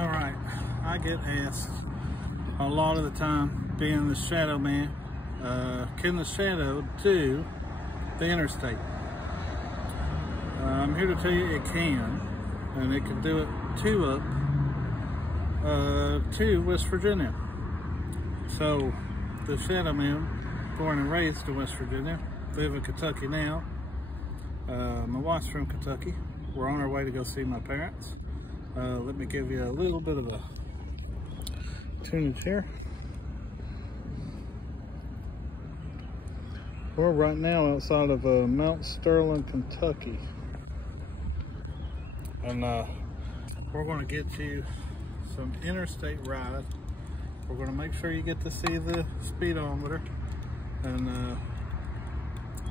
Alright, I get asked a lot of the time, being the shadow man, can the shadow do the interstate? I'm here to tell you it can, and it can do it to West Virginia. So, the shadow man, born and raised in West Virginia, live in Kentucky now. My wife's from Kentucky. We're on our way to go see my parents. Let me give you a little bit of a tunage here. We're right now outside of Mount Sterling, Kentucky. And we're going to get you some interstate ride. We're going to make sure you get to see the speedometer. And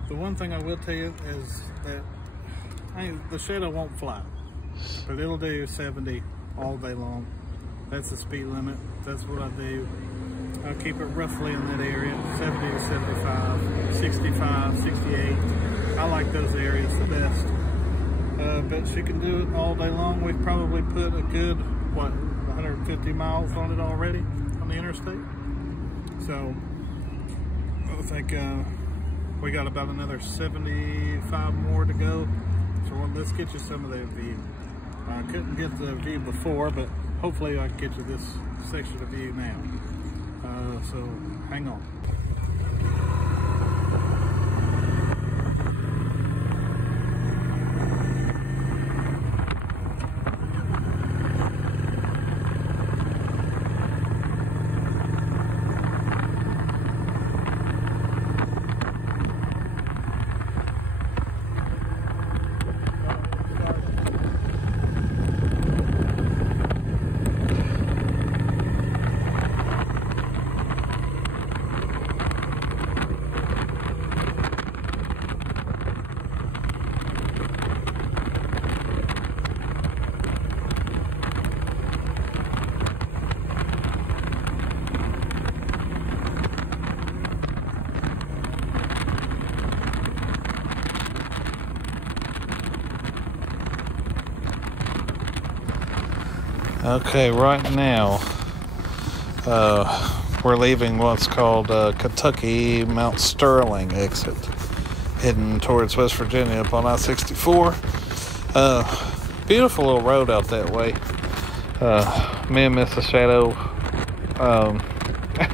the one thing I will tell you is that the shadow won't fly, but it'll do 70 all day long. That's the speed limit. That's what I do. I keep it roughly in that area, 70 to 75, 65, 68. I like those areas the best. But she can do it all day long. We've probably put a good, 150 miles on it already on the interstate. So I think we got about another 75 more to go. So let's get you some of that view. I couldn't get the view before, but hopefully I can get you this section of view now. So hang on. Okay, right now we're leaving what's called Kentucky Mount Sterling exit, heading towards West Virginia up on I-64. Beautiful little road out that way. Me and Mrs. Shadow,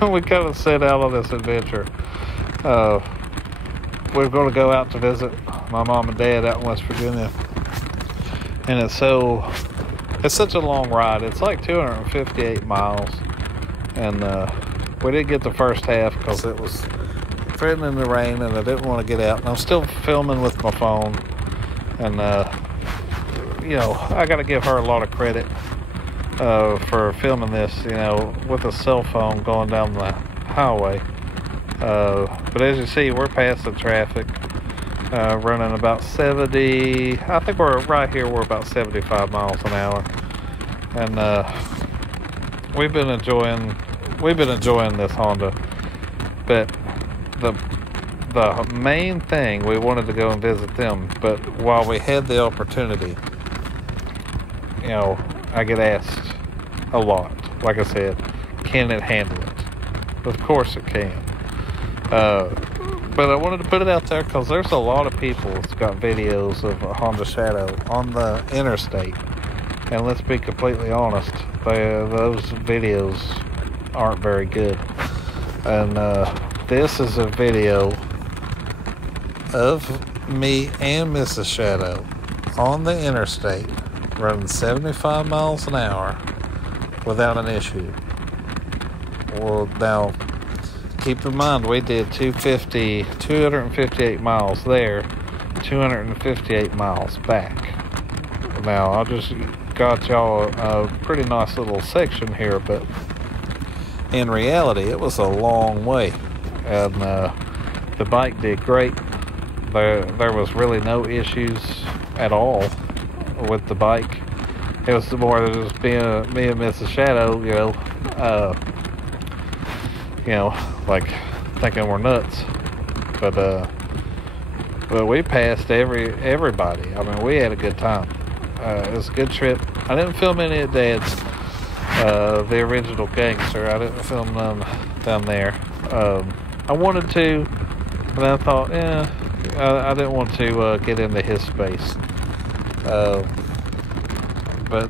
we kind of set out on this adventure. We're going to go out to visit my mom and dad out in West Virginia, and it's such a long ride. It's like 258 miles. And we didn't get the first half because it was threatening to rain and I didn't want to get out. And I'm still filming with my phone. And, you know, I got to give her a lot of credit for filming this, you know, with a cell phone going down the highway. But as you see, we're past the traffic. Running about 70, I think we're right here, we're about 75 miles an hour. And we've been enjoying this Honda. But the main thing, we wanted to go and visit them, but while we had the opportunity, you know, I get asked a lot, like I said, can it handle it? Of course it can. But I wanted to put it out there because there's a lot of people that's got videos of a Honda Shadow on the interstate. And let's be completely honest, those videos aren't very good. And this is a video of me and Mrs. Shadow on the interstate running 75 miles an hour without an issue. Well, now, keep in mind, we did 258 miles there, 258 miles back. Now, I just got y'all a pretty nice little section here, but in reality, it was a long way. And the bike did great. There was really no issues at all with the bike. It was more than just being me and Mrs. Shadow, you know, like thinking we're nuts, but we passed everybody. I mean, we had a good time. It was a good trip. I didn't film any at Dad's the original Gangster. I didn't film them down there. I wanted to, but I thought, I didn't want to get into his space. But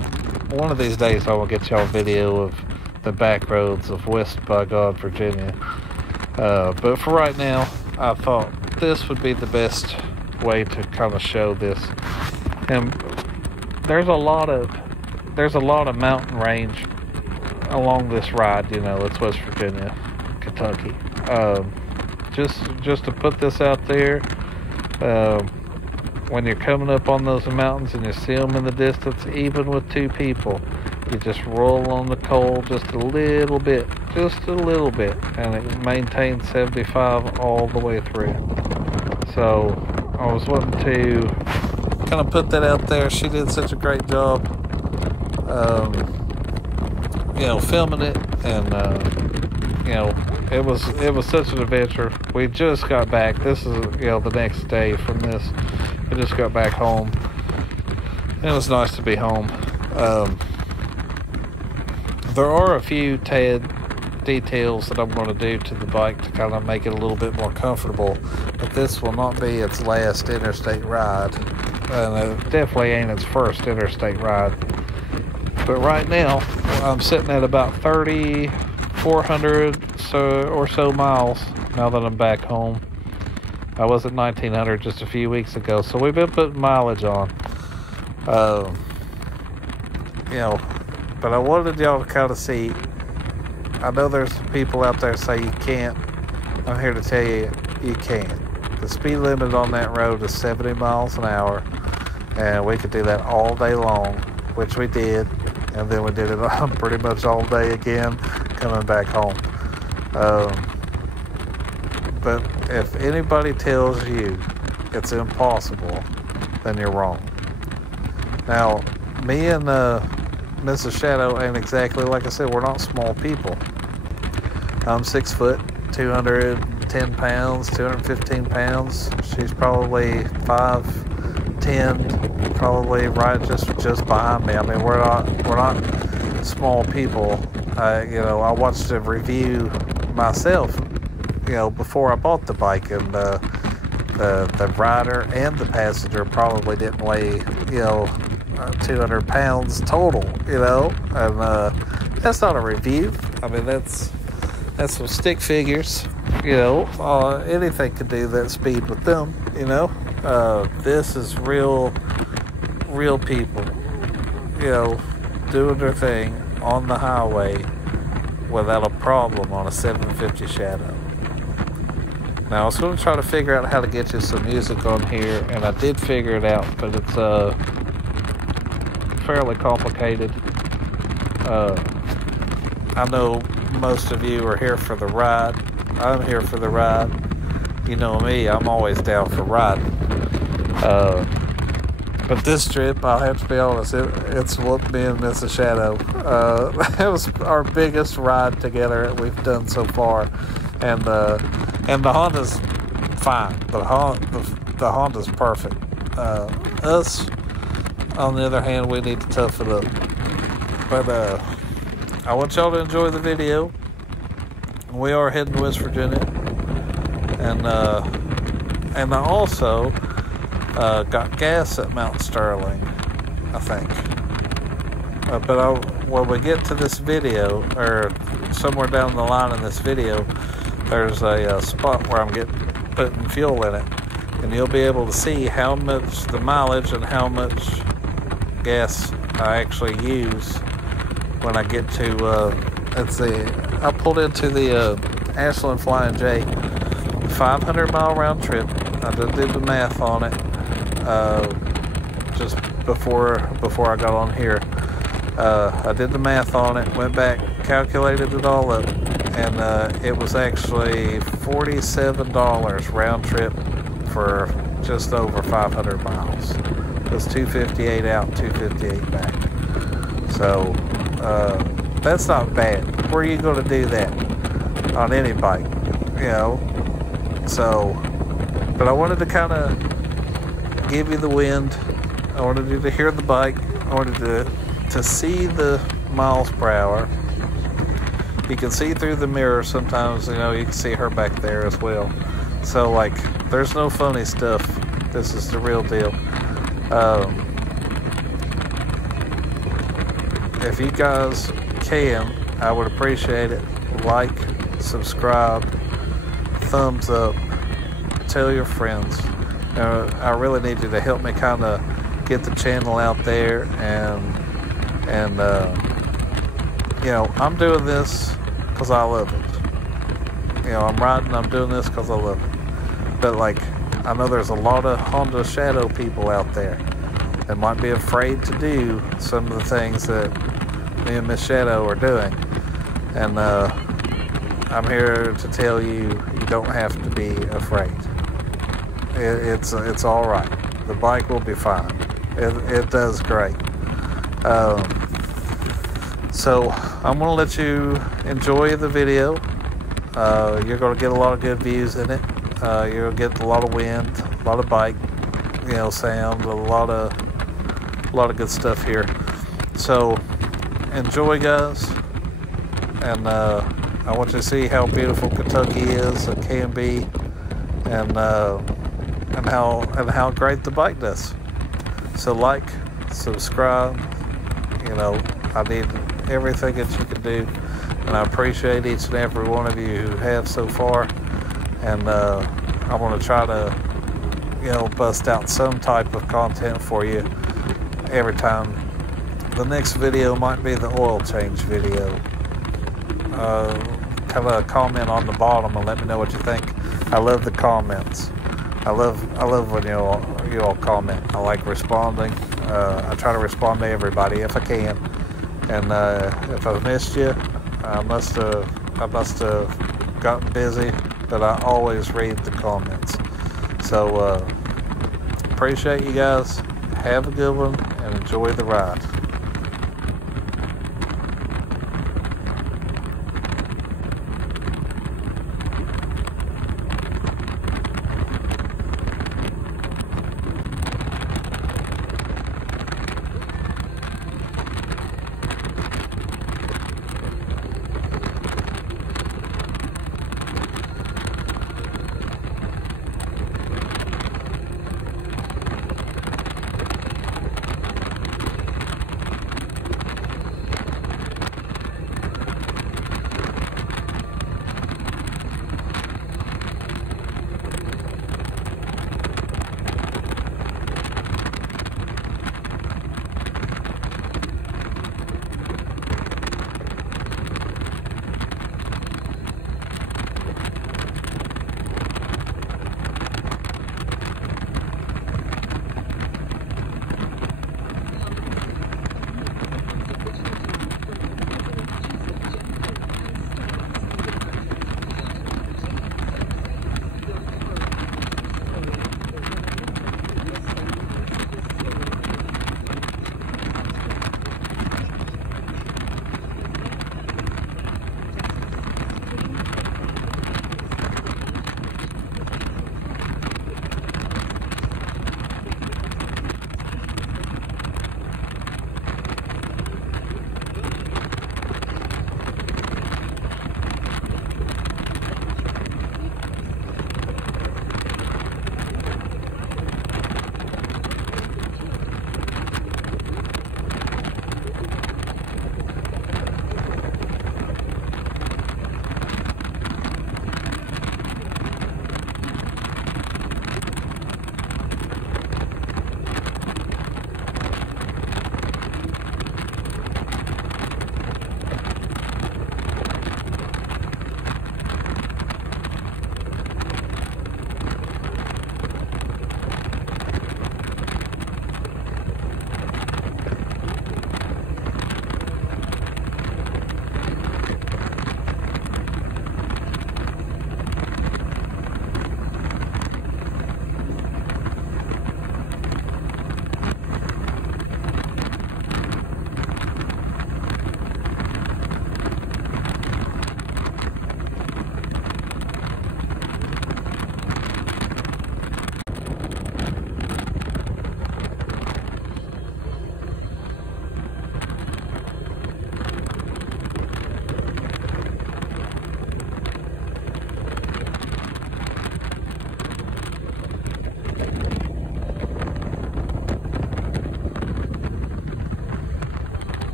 one of these days I will get y'all a video of the back roads of West by God, Virginia. But for right now, I thought this would be the best way to kind of show this. And there's a lot of mountain range along this ride. You know, it's West Virginia, Kentucky. Just to put this out there, when you're coming up on those mountains and you see them in the distance, even with two people, you just roll on the coal just a little bit, and it maintains 75 all the way through. So I was wanting to kind of put that out there. She did such a great job, filming it, and it was such an adventure. We just got back. This is the next day from this. We just got back home. It was nice to be home. There are a few details that I'm going to do to the bike to kind of make it a little bit more comfortable, but this will not be its last interstate ride, and it definitely ain't its first interstate ride. But right now I'm sitting at about 3,400 or so miles now that I'm back home. I was at 1,900 just a few weeks ago, so we've been putting mileage on. But I wanted y'all to kind of see. I know there's people out there say you can't. I'm here to tell you, you can. The speed limit on that road is 70 miles an hour, and we could do that all day long, which we did, and then we did it pretty much all day again coming back home. But if anybody tells you it's impossible, then you're wrong. Now, me and Mrs. Shadow ain't exactly, like I said, we're not small people. I'm 6 foot, 210 pounds, 215 pounds. She's probably 5'10", probably right just behind me. I mean, we're not small people. I watched a review myself, before I bought the bike, and the rider and the passenger probably didn't weigh, 200 pounds total, and that's not a review. I mean, that's some stick figures, anything could do that speed with them, this is real people, doing their thing on the highway without a problem on a 750 Shadow. Now, I was going to try to figure out how to get you some music on here, and I did figure it out, but it's fairly complicated. I know most of you are here for the ride. I'm here for the ride. You know me, I'm always down for riding. But this trip, I'll have to be honest, it's what me and Mrs. Shadow. It was our biggest ride together that we've done so far, and the Honda's fine. The Honda's perfect. Us, on the other hand, we need to tough it up. But I want y'all to enjoy the video. We are heading to West Virginia, and I also got gas at Mount Sterling, I think. But when we get to this video, or somewhere down the line in this video, there's a spot where I'm putting fuel in it, and you'll be able to see how much the mileage and how much gas I actually use when I get to I pulled into the Ashland Flying J, 500 mile round trip. I did the math on it just before I got on here. I did the math on it, went back, calculated it all up, and it was actually $47 round trip for just over 500 miles. It was $258 out, $258 back. So that's not bad. Where are you going to do that on any bike? So, but I wanted to kind of give you the wind. I wanted you to hear the bike. I wanted to see the miles per hour. You can see through the mirror sometimes, you know, you can see her back there as well. So, like, there's no funny stuff. This is the real deal. If you guys can, I would appreciate it. Like, subscribe, thumbs up, tell your friends. I really need you to help me kind of get the channel out there, and you know, I'm doing this because I love it. You know, I'm doing this because I love it. But, like, I know there's a lot of Honda Shadow people out there that might be afraid to do some of the things that me and Miss Shadow are doing. And I'm here to tell you, you don't have to be afraid. It's all right. The bike will be fine. It does great. So I'm going to let you enjoy the video. You're going to get a lot of good views in it. You're going to get a lot of wind, a lot of bike, you know, sound, a lot of good stuff here. So enjoy, guys. And I want you to see how beautiful Kentucky is, it can be, and how great the bike does. So like, subscribe. You know, I need everything that you can do, and I appreciate each and every one of you who have so far. And I want to try to, you know, bust out some type of content for you every time. The next video might be the oil change video. Kind of comment on the bottom and let me know what you think. I love the comments. I love when you all comment. I like responding. I try to respond to everybody if I can. And if I've missed you, I must have gotten busy. But I always read the comments. So appreciate you guys. Have a good one and enjoy the ride.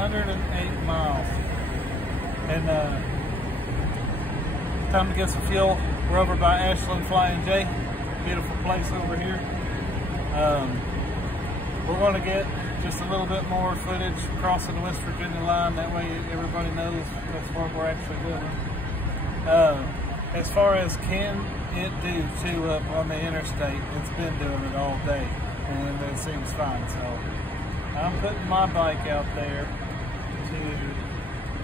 108 miles. And time to get some fuel. We're over by Ashland Flying J. Beautiful place over here. We're going to get just a little bit more footage crossing the West Virginia line. That way everybody knows that's what we're actually doing. As far as can it do chew up on the interstate, it's been doing it all day and it seems fine. So I'm putting my bike out there to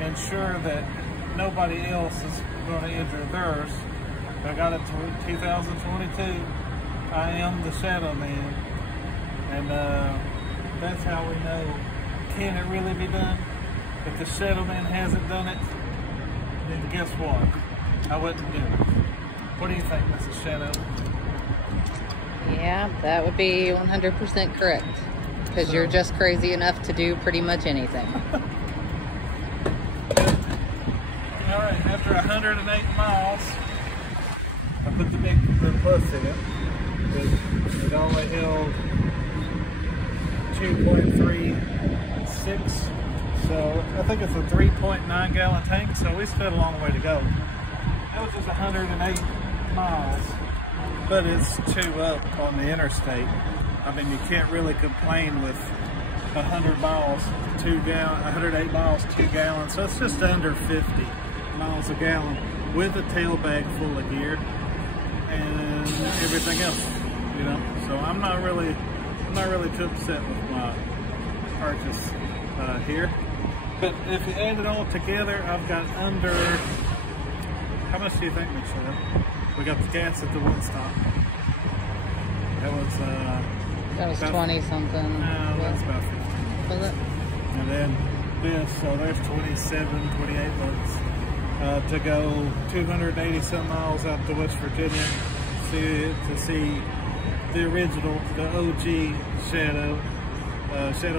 ensure that nobody else is going to injure theirs. I got it to 2022. I am the Shadow Man, and that's how we know, can it really be done? If the Shadow Man hasn't done it, then guess what? I wouldn't do it. What do you think, Mrs. Shadow? Yeah, that would be 100% correct, because you're just crazy enough to do pretty much anything. All right, after 108 miles, I put the big plus in it. It only held 2.36, so I think it's a 3.9 gallon tank, so we still had a long way to go. That was just 108 miles, but it's 2 up on the interstate. I mean, you can't really complain with 100 miles, 108 miles, 2 gallons, so it's just under 50 miles a gallon with a tail bag full of gear and everything else, you know. So I'm not really too upset with my purchase here. But if you add it all together, I've got under, how much do you think, Michelle? We got the gas at the one stop. That was 20 something. No, that's about 15. Was it? And then this, so there's 27, 28 bucks. To go 280 some miles out to West Virginia to see the original, the OG Shadow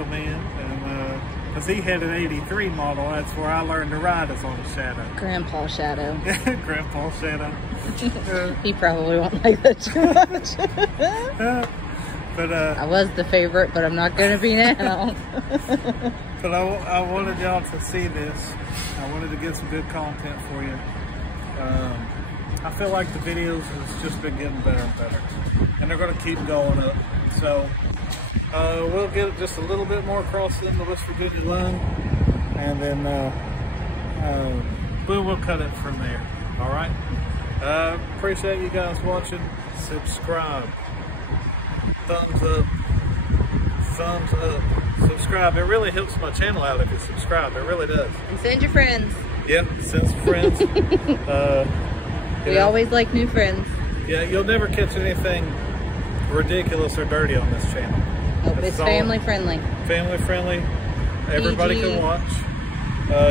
Man, and because he had an 83 model, that's where I learned to ride, is on a Shadow. Grandpa Shadow. Grandpa Shadow. He probably won't like that too much. But I was the favorite, but I'm not going to be now. But I wanted y'all to see this. I wanted to get some good content for you. I feel like the videos has just been getting better and better, and they're going to keep going up. So we'll get just a little bit more crossing the West Virginia line, and then we'll cut it from there. All right. Appreciate you guys watching. Subscribe. Thumbs up. Thumbs up. Subscribe. It really helps my channel out if you subscribe. It really does. And send your friends. Yep, send some friends. We always like new friends. Yeah, you'll never catch anything ridiculous or dirty on this channel. Nope, it's family friendly. Family friendly. Everybody can watch.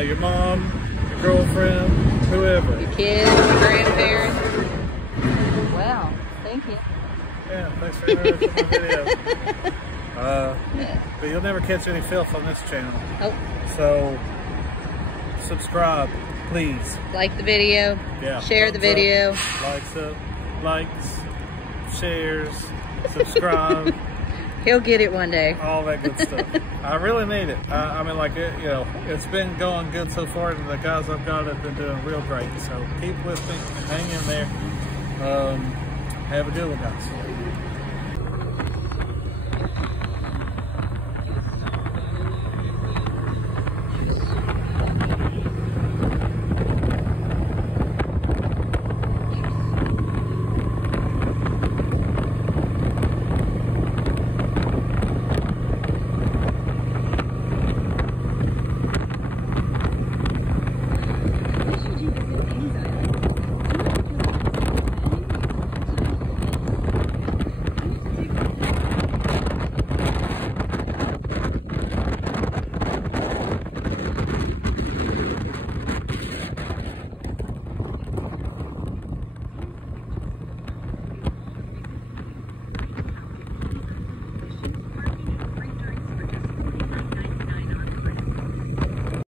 Your mom, your girlfriend, whoever. Your kids, your grandparents. Wow, thank you. Yeah, thanks for watching my video. But you'll never catch any filth on this channel. Oh. So, subscribe, please. Like the video. Yeah. Share the video. Likes, shares, subscribe. He'll get it one day. All that good stuff. I really need it. I mean, like, you know, it's been going good so far, and the guys I've got have been doing real great. So keep with me and hang in there. Have a good one, guys.